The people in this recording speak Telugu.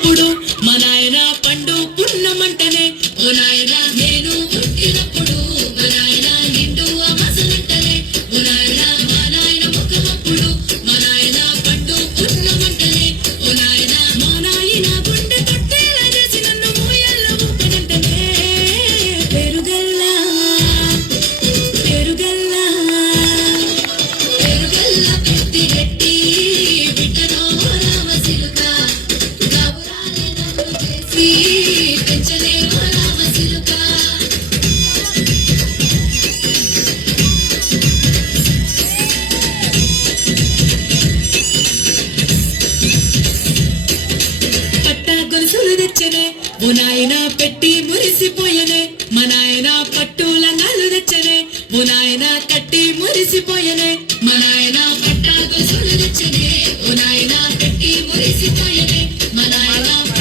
ముఖమప్పుడు మా నాయన పండు పున్నమంటనే ఓ నాయన నేను పుట్టినప్పుడు మా నాయన నిండు అమసనంటనే ఓ నాయన మా నాయన ముఖమప్పుడు మా నాయన పండు పున్నమంటనే ఓ నాయన మా నాయన గుండె తొట్టేలా చేసి నన్ను మూయల్లో ఊపనంటనే పెరుగల్లా పెరుగల్లా పెరుగల్లా పెట్టి గట్టి బిడ్డనో రామసిలుక గాబురాలే నన్ను చేసి పెంచలే రామసిలుక పట్ట గొలుసులు తెచ్చనే ఓ నాయన పెట్టి మురిసిపోయనే మా నాయన పట్టు లంగాలు తెచ్చనే ఓ నాయన కట్టి మురిసిపోయనే మా నాయన పట్ట గొలుసులు తెచ్చనే ఓ నాయన పెట్టి మురిసిపోయనే